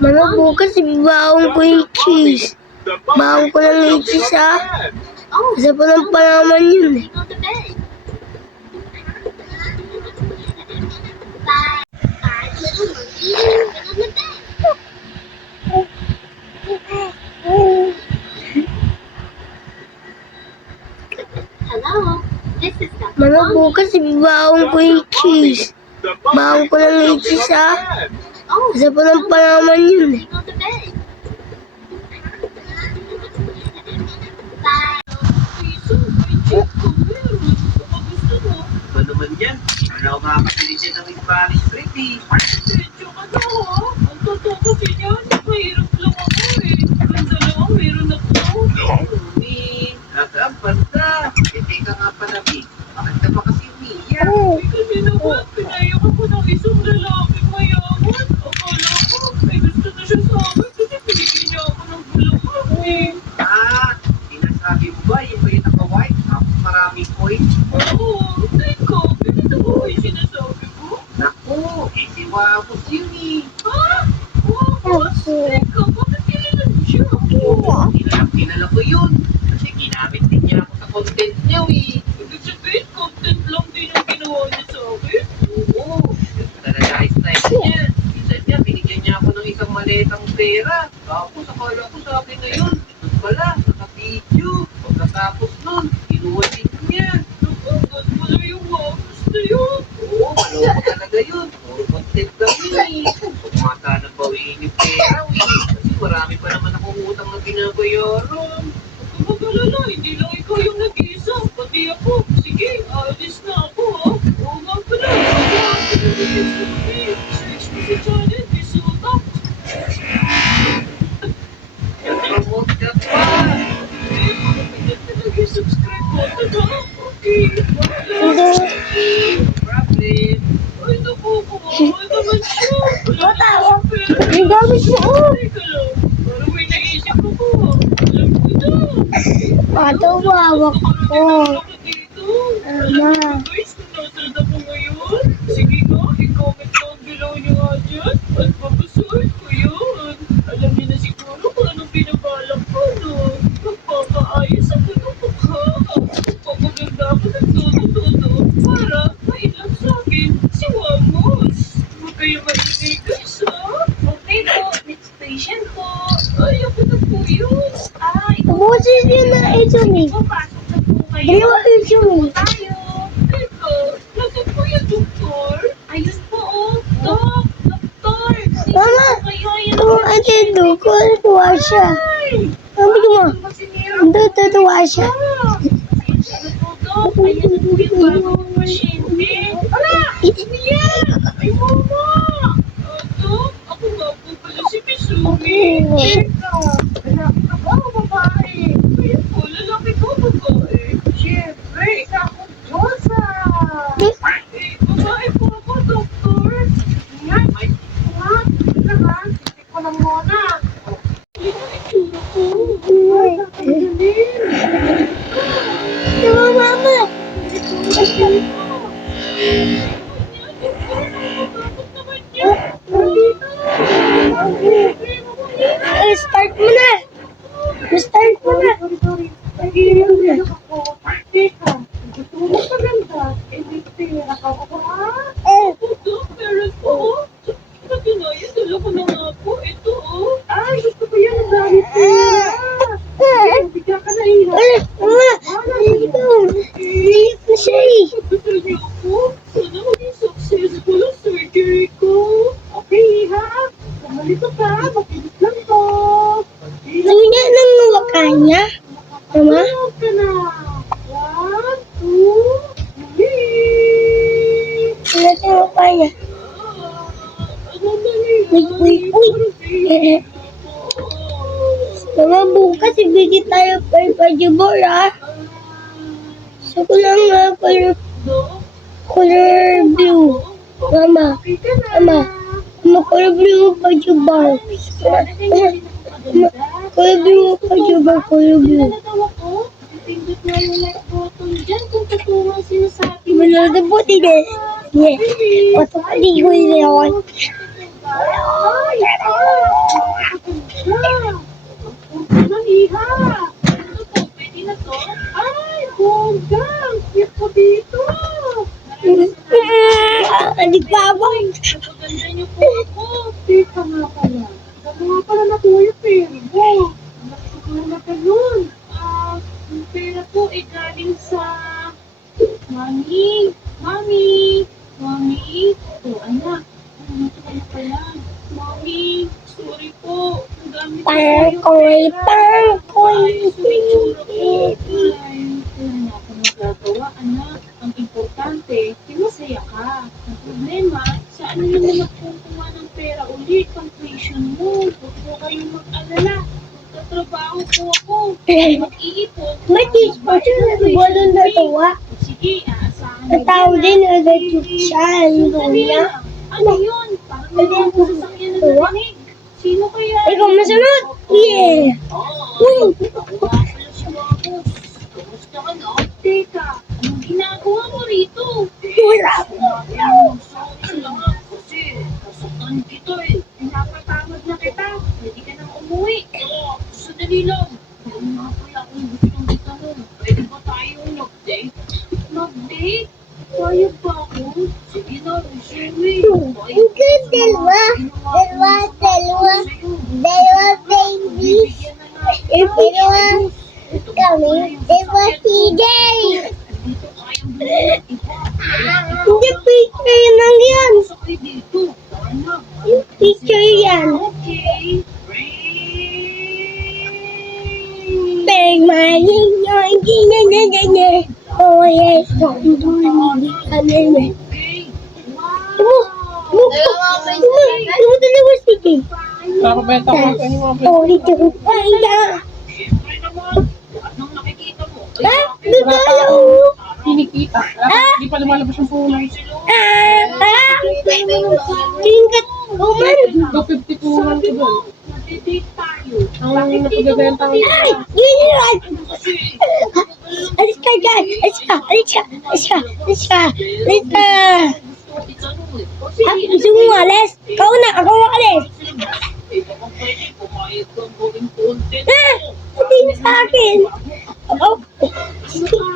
Mama, bukas ibabaon ko yung cheese. Baon ko lang yung cheese, ha? Isa pa ng palaman yun, eh. Mama, bukas ibabaon ko yung cheese. Baon ko lang yung cheese, ha? Isa pa ng palaman yun, eh. Ano naman yan? Wala ako makakapili dyan ng Spanish Street, eh. Medyo ano ha? Ang totoo kasi niyan, mahirap lang ako eh. Ganda lang, meron ako. Umi, ang banda. Hindi ka nga palabi. Bakit ka ba kasi umiiyak? Eh kasi naman, pinayak ako ng isang lalaking mayaman. Akala ko, may gusto na siya sa akin kasi pinigyan niya ako ng bulaklak eh. Sinasabi mo ba yung may naka-white? Tapos maraming coins? Oo, teka, ganito ba yung sinasabi ko? Naku, si Wamos yun eh. Ha? Wamos? Teka, bakit kilala mo siya? Kilala ko yun. Kasi ginamit din niya ako sa content niya eh. Ibig sabihin, content lang din ang ginawa niya sa akin. Oo, talaga style niya. Minsan niya, binigyan niya ako ng isang maletang pera. Tapos akala ko sa akin na yun. Doon pala, naka-video. Pagkatapos nun, kinuha din niya. Nakagad pala yung Wamos na yun. Oo, maloko talaga yun. Puro content lang yun eh. Kung mata na bawiin yung pera eh. Kasi marami pa naman akong utang na binabayaran. Huwag ka magalala, hindi lang ikaw yung nag-iisa. Pati ako. Sige, alis na ako ha. Oo nga pala. Ako nag-iisa kami. Sa explicit channel, isuta. Promote ka pa. Eh, bakit ka nag-subscribe button ha? Okay. Hindi. No problem. Ay, naku, kawawa naman siya. Wala na Matawa. siyang pera. Ang gamit mo, oh. Teka lang. Parang may naisip ako ha. Alam ko na. Matawawak ko. Mama. Guys, kung nasan ako ngayon, sige nga, i-comment down below nyo nga dyan at papasuhin ko yun. Alam niyo na siguro kung anong binabalak ko, no? Magpakaayos ako ng mukha. Magpapaganda ako ng todo-todo para mailang sa akin si Wamos. Huwag kayo maingay guys, ha? Okay po, next patient po. Ay, ako na po yun. Ay, Ubusin yun na ito, eh. pasok na po kayo. Dalawa ito, eh. Tayo. Teka, nasan po yung doktor? Ayun po, oh. Dok, doktor. Mama, Kayo, kung ate ko, tuwa siya. Sabi ko mo, tuwa siya. Ayun po, Dok. Ayun na po yung bagong pasyente. Ala! Umiyak! Ay, mama! Dok, ako nga po pala si Misumi. Teka, lalaki ka ba o babae? Ayun po, lalaki ko o babae? Siyempre, isa akong Diyosa. Eh, babae po ako, doktor. Yan, may nga. Ito ha, hindi ko lang muna. Diba, mama? Start mo na. Start mo na. Mama, hindi ko siya eh. Sana maging successful ang surgery ko. Okay, ha? Kumalito ka. Makilit lang to. Lagyan niya ng wakanya. Mama? Tulog ka na. 1, 2, 3. Wala tayong wakanya. Ano na yun? Uy. Mama, bukas ibigay tayo kay Pajibor, ha? Gusto ko lang nga color blue. Mama, color blue Pajibor. Color blue Pajibor, color blue. Pindot na yung like button dyan kung totoo ang sinasabi mo. Wala na po din eh. Yeah. Pasok ka ligo yun. gamit ko Pangkoy, pangkoy. Ay, wala na ako magagawa, anak. Ang importante, masaya ka. Ang problema, saan na naman nagkukuha ng pera ulit pang tuition mo? Huwag mo kayong mag-alala. Magtatrabaho po ako. Mag-iipon. Matis pa siya nagwalong natuwa. Sige, aasahan Ang tao din nag-tut siya. Ang luya. Ano yun? Parang may mga sasakyan na narinig. Sino kaya? Ikaw masunod. Yeah. Oo. Ako nga pala si Wabos. Kamusta ka na? Teka, anong ginagawa mo rito? Wala po. Sorry lang kasi nasaktan kita eh. Pinapatamad na kita. Pwede ka nang umuwi. Oo, sandali lang. Ano nga pala kung gustong kita mo? Pwede ba tayong mag-date? Mag-date? Payag ba ako? Sige na, usuwi. Ikaw dalawa. Dalawa babies. Dalawa kami. Dalawa sigay. Hindi picture lang yan. Sakay dito. Tama. Yung picture yan. Okay. Bang my yung oh yes, don't do it. Okay. Dalawa sige. Nakabenta ko sa inyo mga Oh, ito ko pa ina. Siyempre naman. Anong nakikita mo? Ah, bigalo. kinikita. Hindi pa lumalabas yung puno. Tingkat kuman. 250 po lang ko doon. Nag-date tayo. Ang napagabenta ko. Ay, yun yun. Alis ka dyan. Alis ka. Alis ka. Alis ka. Alis ka. Alis ka. Ah, gusto mo alis? Ikaw na. Ako alis. Ah, hindi sa akin. Oh.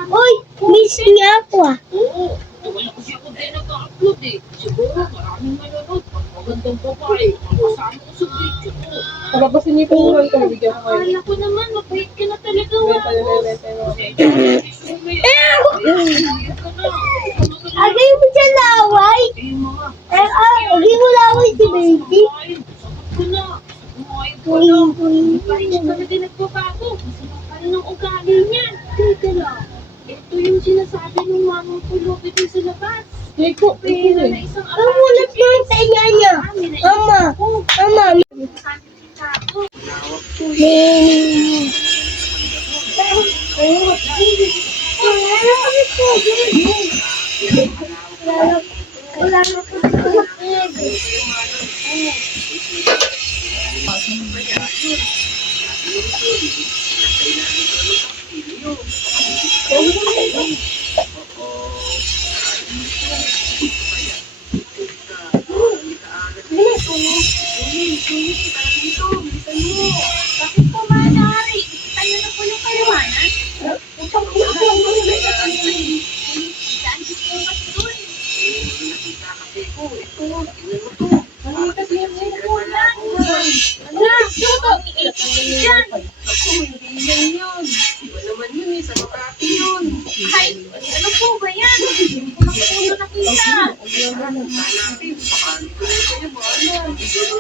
Uy, miss niya ako ah. Oo. Wala kasi ako din nag-upload eh. Siguro maraming nanonood. Pag magandang babae, kasama ko sa video ko. Pagapasin niyo yung puno ko. Bigyan ko kayo. Akala ko naman, mabait ka na talaga, Benta nila, Wamos. benta nila. Agay mo siya laway. Agay mo laway si baby. Sagot ko na. Umayag ko na. Hindi pa rin siya talaga nagbabago. Masama pa rin ang ugali niya. Teka lang. Ito yung sinasabi ng mamang pulo dito sa labas. Eko, Pera na isang Ang ulat ng tenga niya. Mama. Mama. Wala na Bakit po mangyari? Tayo na po yung kaliwanan? Saan po kasi doon? Ano kasi yung ulan? Ano? Ito! Diyan! Ay, ano po ba yan? Hindi ko makulo nakita.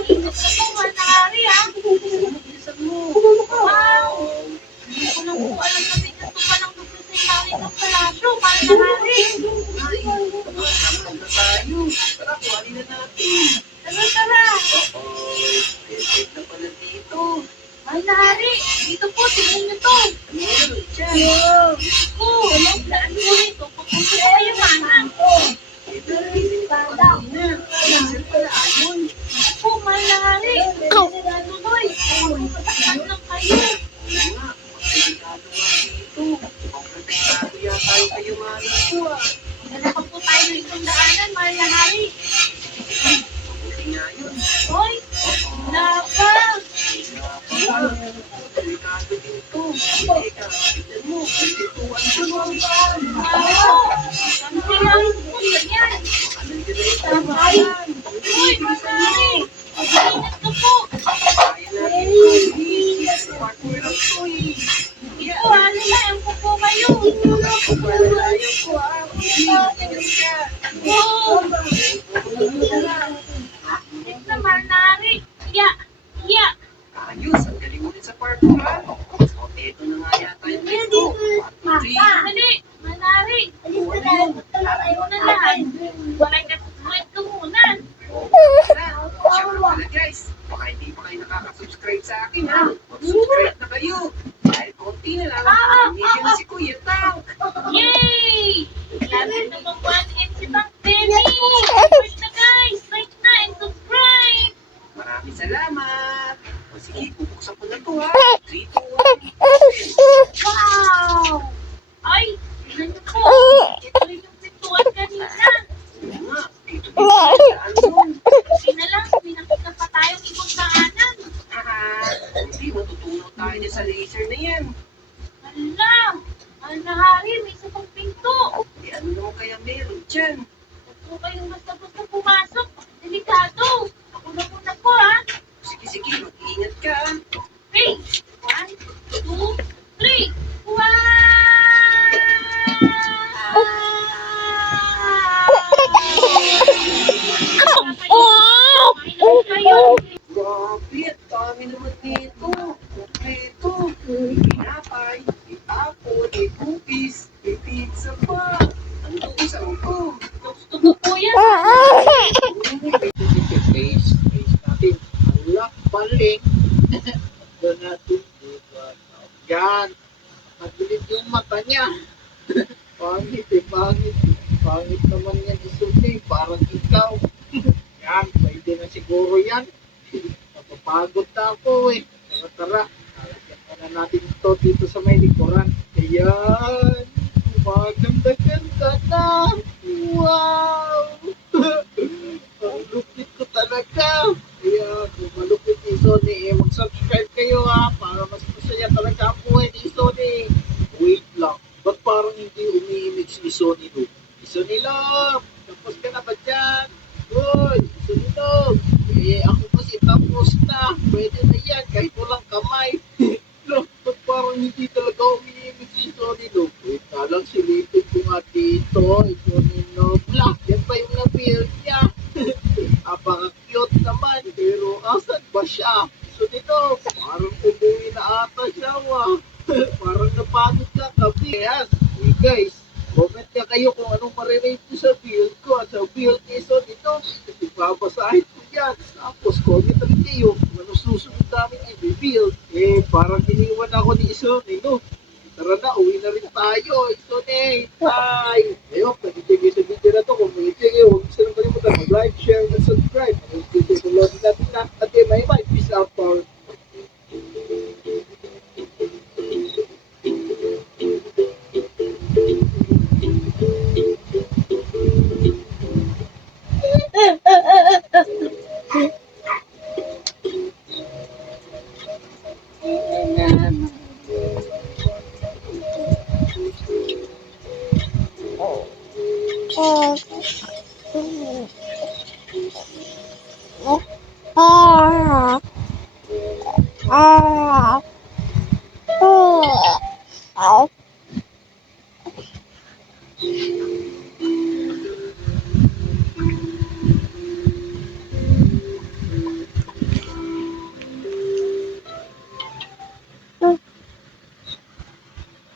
Ingat na po, manahari ah. Wow! Hindi ko lang po alam na binato pa ng gusto sa ilalim ng palasyo. Manahari! Tara, tara! Manahari! Dito po, tingnan niyo to. Oh, daan mo rito. Pupunta ko kayo, mana. Po, manahari. Tuloy. Patakpan lang kayo. Nalakap po tayo ng isang daanan, manahari. Hoy, naka. Ano kailangan po yan? Uy, manahari. Mag-ingat ka po. Ito, ano na, ang po kayo. Oh! Ito, manahari. Iya, iya. Ayos, ang galing mo rin sa parkour ha. So, eto na nga yata yung dito. 1, 2, 3. Dali, manari. Ayaw na lang. Walay na ka muna. Siyempre pala guys, baka hindi pa kayo nakaka-subscribe sa akin ha. Mag-subscribe na kayo. Dahil konti na lang, hindi na si Kuya Tang. Yay! Lagi naman 1M si Bang Demi. Subscribe na guys. Like na and subscribe. Maraming salamat. O sige, bubuksan ko na to ha. 3, 2, 1. Wow! Ay, tignan niyo po. Ito rin yung pintuan kanina. Oo nga, dito din tayo daan doon. Hindi na lang, may nakita pa tayong ibang daanan. Haha, hindi, matutunaw tayo niya sa laser na yan. Hala! Mahal na hari, may isa pang pinto. Di ano naman kaya meron dyan? Huwag po kayong basta-basta pumasok. Delikado. Ako na muna po ha. Sige, sige, mag-iingat ka. 3, 1, 2, 3. Wow! Grabe, ang dami naman dito. Kompleto. May pinapay, may apple, may cookies, may pizza pa. Ano to isa ko? Gusto mo po yan? Face natin. Ala, balik. Doon natin. Yan. Mabilis yung mata niya. Pangit eh, pangit. Pangit naman yan isuti. Parang ikaw. Yan, pwede na siguro yan. Napapagod na ako eh. Tara, tara. Lalagyan na natin ito dito sa may likuran. Ayan. Maganda-ganda na. Wow. Ang lupit ko talaga. Kaya kung malupit ni Sony, mag-subscribe kayo ha. Para mas masaya talaga ang buhay ni Sony. Wait lang. Ba't parang hindi umiimig si Sony no? Sony Love! Tapos ka na ba dyan? Uy! Sony Love! Eh, ako kasi tapos na. Pwede na yan kahit walang kamay. Look, ba't parang hindi talaga umiimig si Sony Love? Wait na lang, silipin ko nga dito. Sony Love lang. Yan ba yung na-build niya? Apaka-cute naman. Pero asan ba siya? Sony Love, parang umuwi na ata siya. Parang napagod na kami. Yes. Hey guys, comment na kayo kung anong marirate ko sa build ko at sa build ni Sony Love. Kasi babasahin ko yan. Tapos comment rin kayo kung anong susunod namin i-build. Eh, parang iniwan ako ni Sony Love. Tara na, uwi na rin tayo. Sony, bye! Ayun, pag-ibigay sa video na to. Kung may ibigay, huwag mo silang kalimutan mag-like, share, and subscribe. Ang video ko lang natin na. At may peace out, power.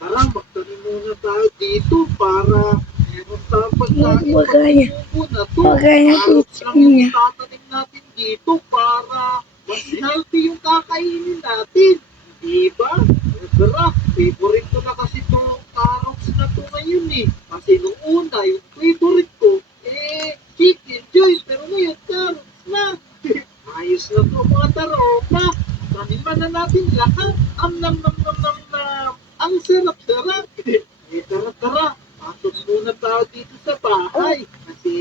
Tara, magtanim muna tayo dito para meron tayong pagkain. Bagay. Na to. Bagay na Carrots lang niya. yung tatanim natin dito para mas healthy yung kakainin natin. Diba? Sarap. Favorite ko na kasi itong carrots na to ngayon eh. Kasi nung una, yung favorite ko, chicken joy. Pero ngayon, carrots na. Ayos na to mga taropa. Taniman na natin lahat. Nam. Ang sarap-sarap. Tara. Pasok muna tayo dito sa bahay. Kasi,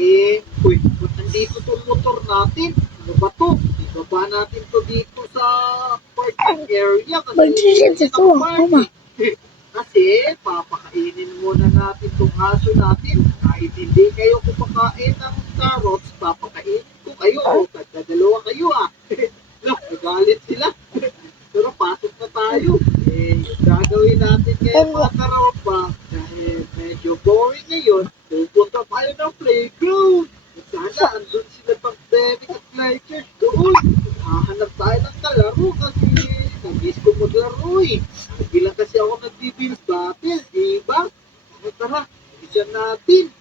ba't nandito itong motor natin? Ano ba to? Ibaba natin to dito sa parking area. Mag-sit ako, mama. Kasi, papakainin muna natin itong aso natin. Kahit hindi kayo kumakain ng carrots, papakainin ko kayo. Dalawa kayo nagalit sila. Pero pasok na tayo. Gagawin natin ngayon mga karopa. Dahil medyo boring ngayon, pupunta tayo ng playground. Sana andun sila pang Derek at Fletcher doon. Hahanap tayo ng kalaro kasi maglaro eh. Lagi lang kasi ako nagbibills battle, di ba? Tara, isa natin.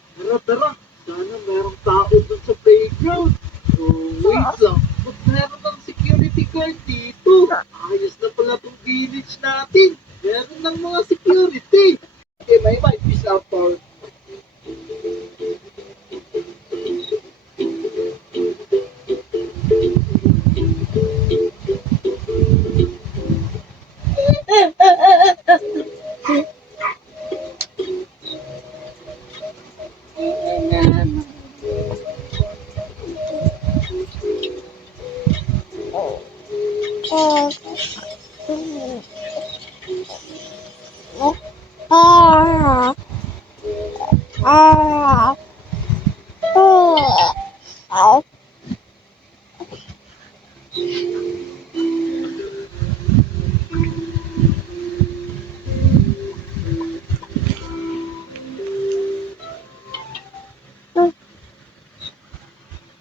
Tara. Sana merong tao dun sa playground. Oh, wait lang. Ba't meron ng security guard dito? Ayos na pala tong village natin. Meron ng mga security. Okay, may peace out, Paul.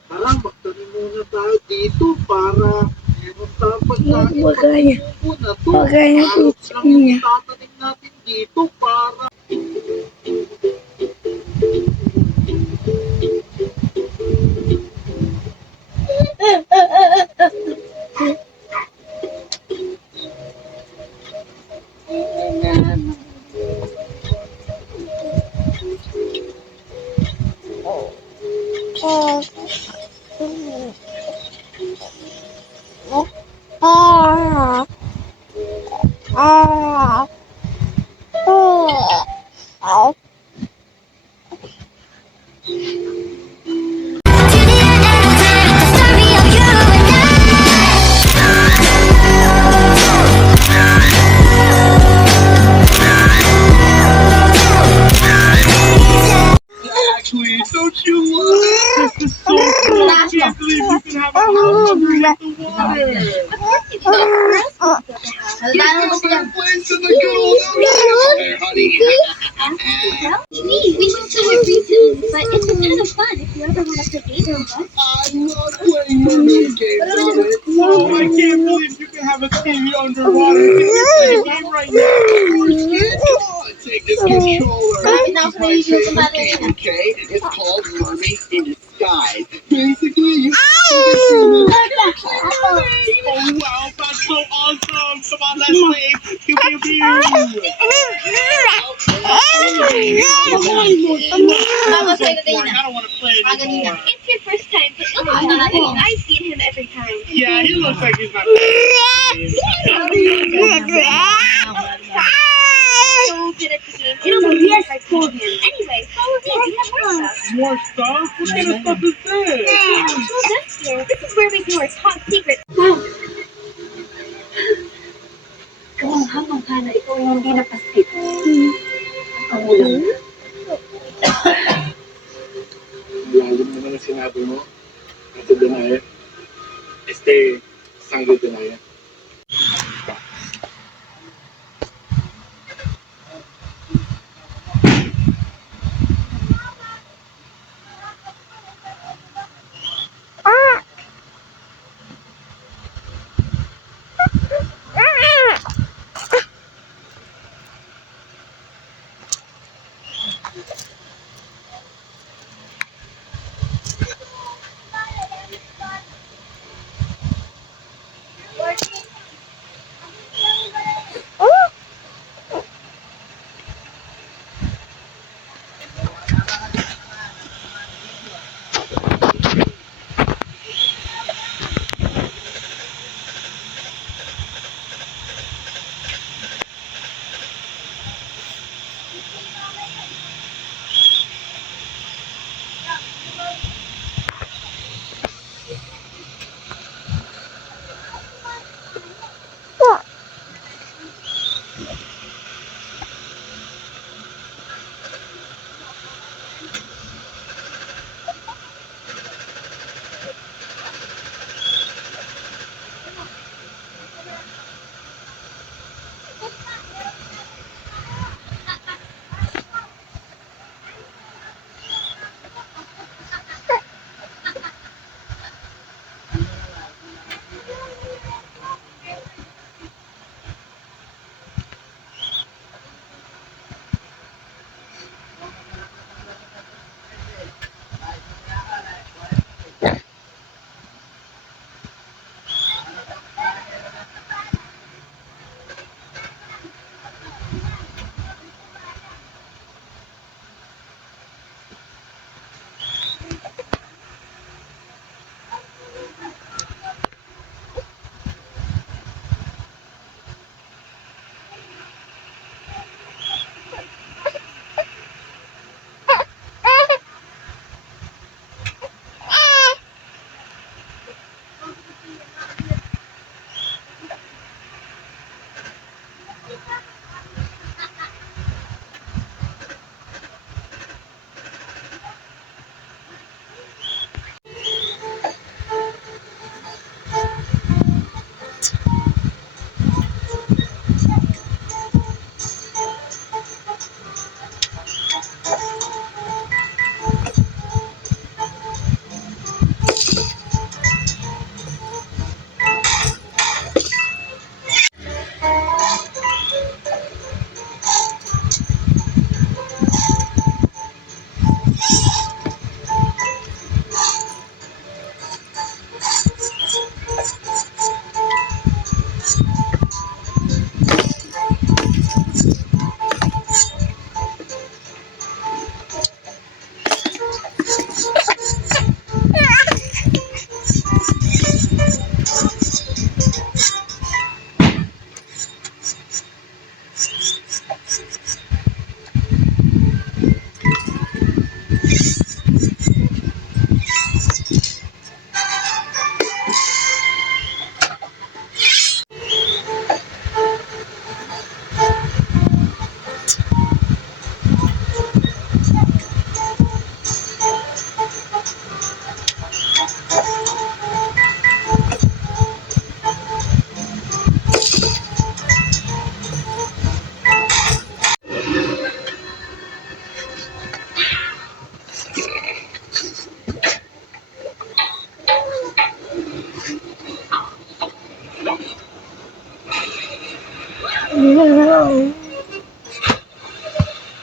Tara, magtanim muna tayo dito para meron tayong pagkain Bagay. pagkukubo na to. Bagay na po Carrots lang yung tatanim natin dito para Actually, don't you love this? This is so cool. I can't believe you can have a house underneath the water. Better place than the good old ocean, honey. We just do it recently, but it's a ton of fun if you ever want to play games with us. I love playing mermaid games on it. Oh, I can't believe you can have a TV underwater. You can play a game right now. Of course, kid. Come on, take this controller. This is my favorite game, okay? It's called Mermaid in Disguise. Basically, you Oh, wow, that's so awesome. Come on, let's play. Pew, pew, pew. I don't want to play anymore. It's your first time, but you'll be fine. I've seen him every time. Yeah, he looks like he's not So good at the game. It'll be yes, I told him. Anyway, follow me. We have more stuff. More stuff? What kind of stuff is this? Well, that's here. This is where we do our top secret. Kung habang kana ikaw yung hindi nakasip. Ang ulang. Lalim naman ang sinabi mo. Ate Denaya. Sangre Denaya.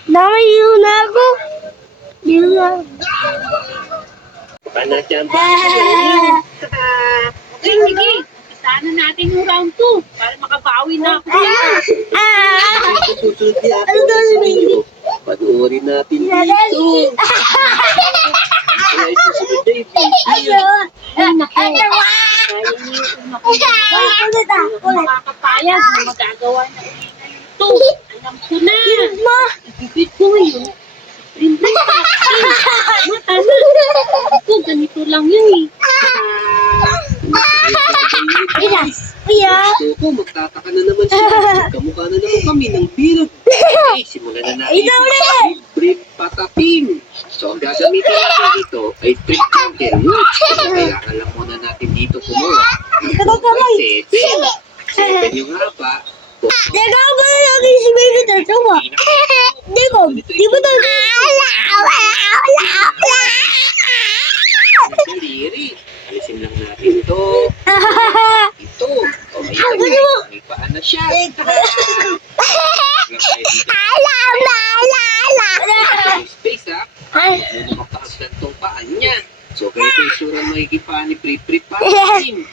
Namayo na ako. Yun na. Panachamba. Okay, sige. Sana natin yung round 2 para makabawi na ako. Susunod niya ako sa video. Panoorin natin dito. Kaya susunod na yung video. Ay, naku. Kaya niyo kung naku. Makakapayag na magagawa na ulit kayo ito. Alam ko na. Ibibit ko yun. Rimple pa. Mata na. Ako, ganito lang yun eh. Gusto ko, magtataka na naman siya. Kamukha na naman kami ng bilog. Okay, simulan na natin. Trip patapim. So, ang gagamitin natin dito ay trip counter words. Kailangan lang muna natin dito kumuha. Kasi 7 yung haba. Teka ba lagi si baby tattawa? Di ko. Di ba tayo? Daliri. Alisin lang natin ito. Ito. O, may paan na siya. Lang tayo dito. Space, ha? Hindi mo makahagdan tong paan niya. So, ganito yung sura ng makikipaan ni Pri-Pri Patim.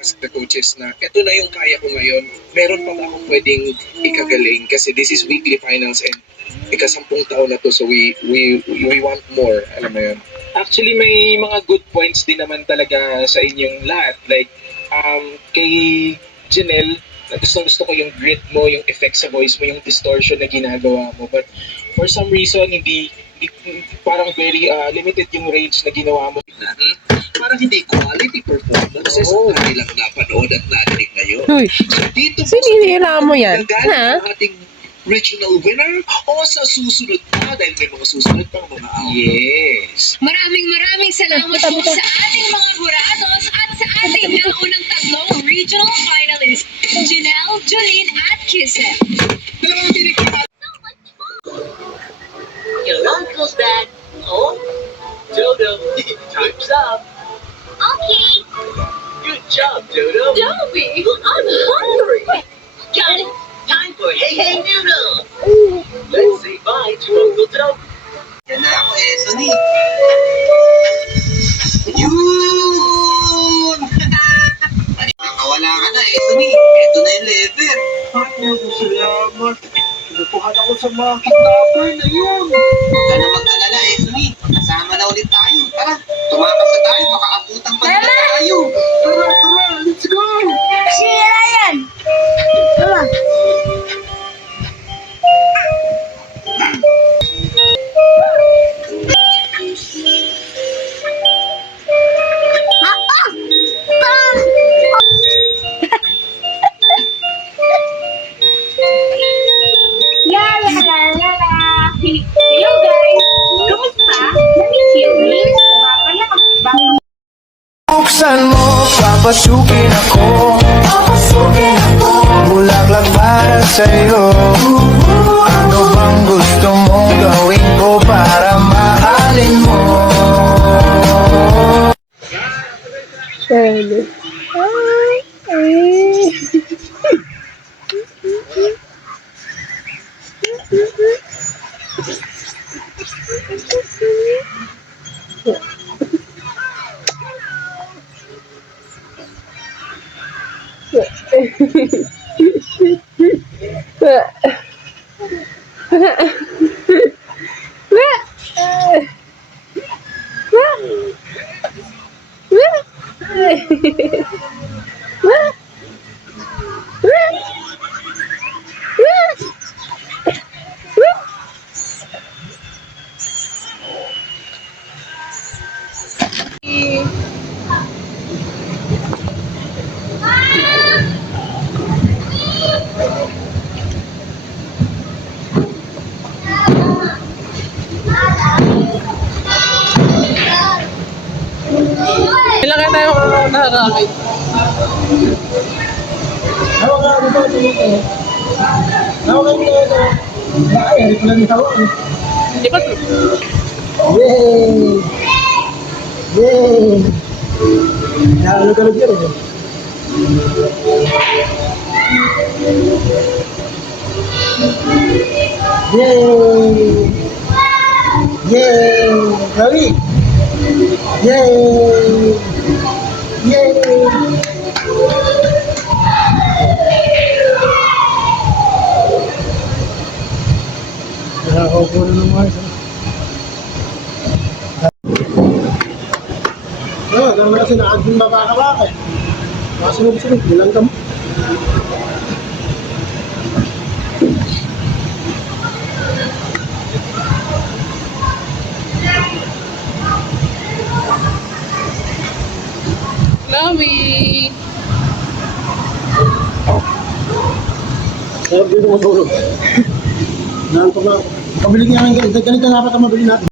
Ask the coaches na eto na yung kaya ko ngayon. Meron pa ba akong pwedeng ikagaling kasi this is weekly finals and ika-10 taon na to, so we want more, alam mo yun. Actually, may mga good points din naman talaga sa inyong lahat. Like, kay Janelle, gusto ko yung grit mo, yung effect sa voice mo, yung distortion na ginagawa mo. But for some reason, hindi parang very limited yung range na ginawa mo. Parang hindi quality performances ang kanilang napanood at narinig ngayon. Uy, So dito sininira mo yan, ha? ang ating regional winner o sa susunod pa dahil may mga susunod pang mga Yes. Maraming salamat po sa ating mga jurados at sa ating naunang tatlong regional finalists, Janelle, Jolene at Kissel. dalawang tinikita. Your uncle's back. Oh, Dodo, time's up. Okay. Good job, Dodo. Dobby, I'm hungry. Got it. Time for Hey Hey Noodle. Let's say bye to Uncle Dodo. Yan na ako eh, Sonny. Yun! Nakawala ka na eh, Sonny. Ito na yung lever. Ay, salamat. Nakuhan ako sa mga kidnapper na yun. Huwag ka na mag-alala eh, Sonny. Kasama na ulit tayo. Tara, tumakas na tayo. Baka abutan pa nila tayo. Tara, let's go. Sira yan. Papasukin ako Bulaklak para sa'yo Ano bang gusto mong gawin ko para mahalin mo? Ilan kayo tayo nakakakit? Di ba ito? Yay! Yay! Nalo ka lang yan eh. Yay! Yay! Rawi! Yay! Yay! Nakakaupo na naman. Gano'n kasi nakaging mabaka-baka eh. Makasunod-sunod, bilang ka mo. Chloe! Kaya dito matulog. Naantok na ako. Pabili nga ng ganito. Ganito nga dapat ang mabili natin.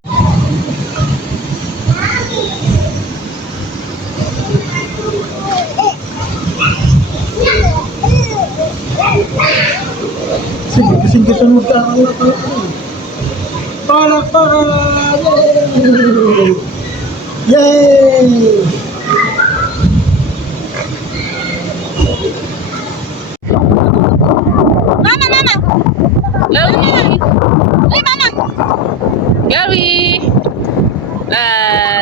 Sige, kasing kita magkakalat na ako. Para! Yay! Yay! Chloe! Uy, Mama! Chloe!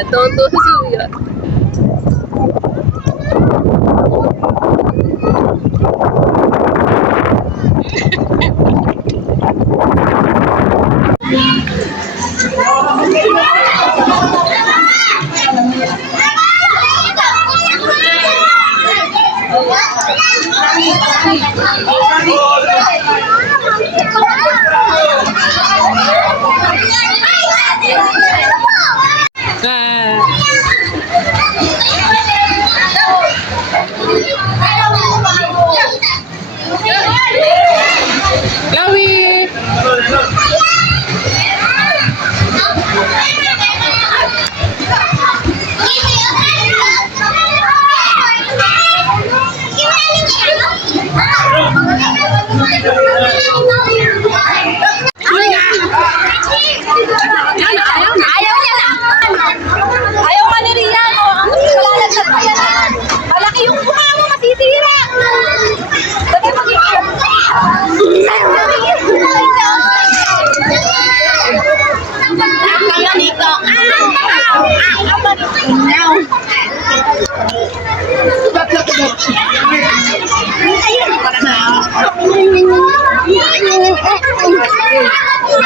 Tonto si Suya. Chloe! Ayaw niya na. Ayaw ka ni Rian. Ang malalaglag pa yan. Malaki yung mukha mo, masisira. Dati mag-iiyak. Ang manito. Ang manito.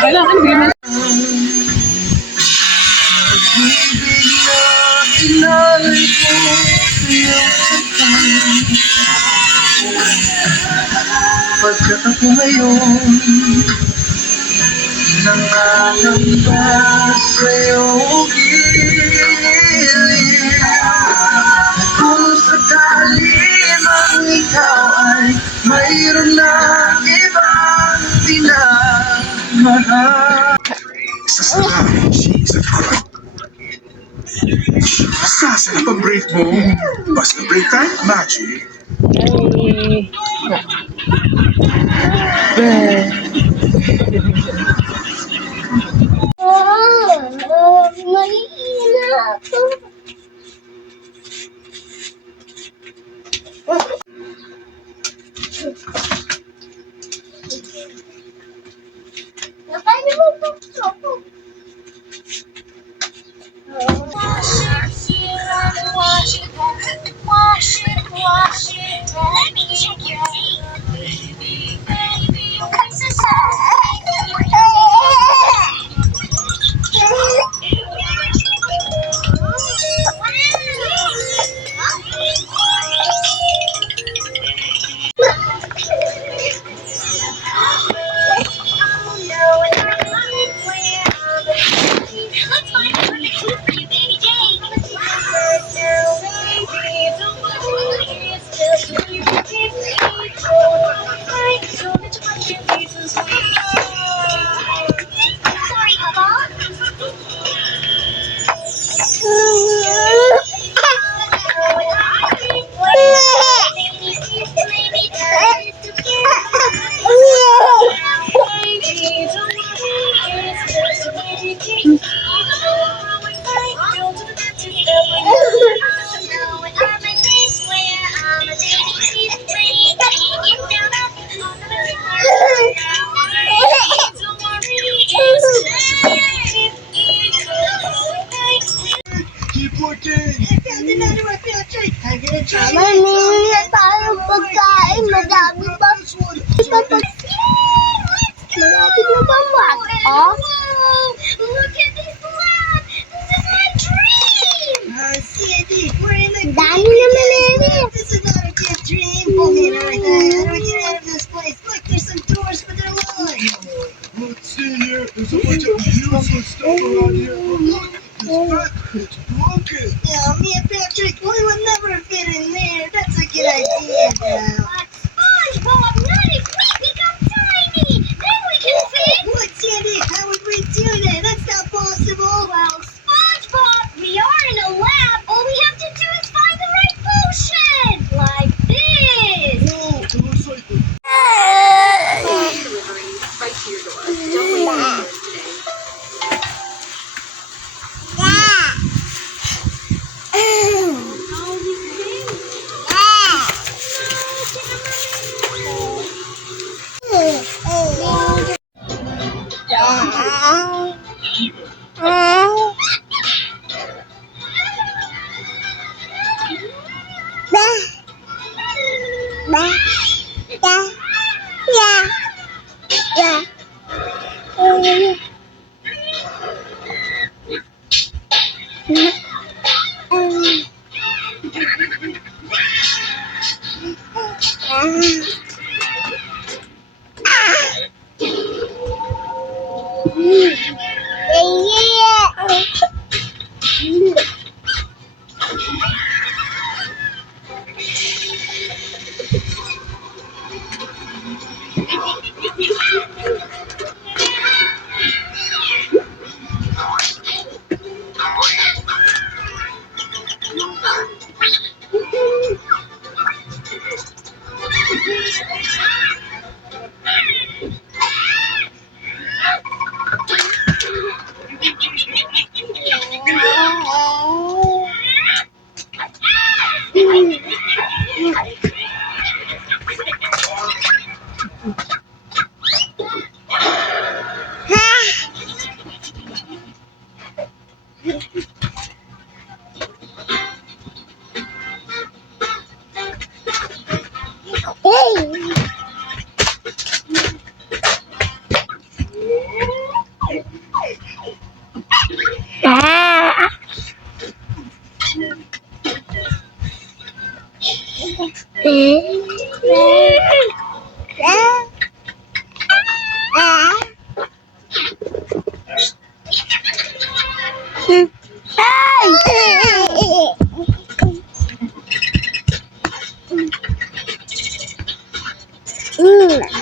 Kailangan din na. Inalay ko pagkat ako ngayon nangangamba sa'yo gilid kung sakali mang ikaw ay mayroon na ibang dinamahal. Sasarap ang break mo. Basta break time, magic. Mahina ako. Nakain mo po ako. Wash it, let me check your teeth. Baby, you Let's find a perfect tooth for you, baby Jane. Don't worry, it's just a few teeth. So that you can be so sweet. Sorry, Papa. Keep working. Mamili na tayo pagkain. Madami pa. Malapit na ba mata? Look at this lab! This is my dream! Sandy, we're in the Dami naman eh. This is not a good dream. Pull me and everything. How do we get out of this place? Look, there's some doors, but they're locked. Let's see here. There's a bunch of useless stuff around here. But look, it's broken. Yeah, me and Patrick, we would never fit in there. That's a good idea, though. SpongeBob, not if we become tiny! Then we can fit! What, Sandy? How would we do that? That's not possible. Well, SpongeBob, we are in a lab. All we have to do is find the right potion! Like this! Whoa, it looks like the Delivery right to your door. Don't wait until today. Hey!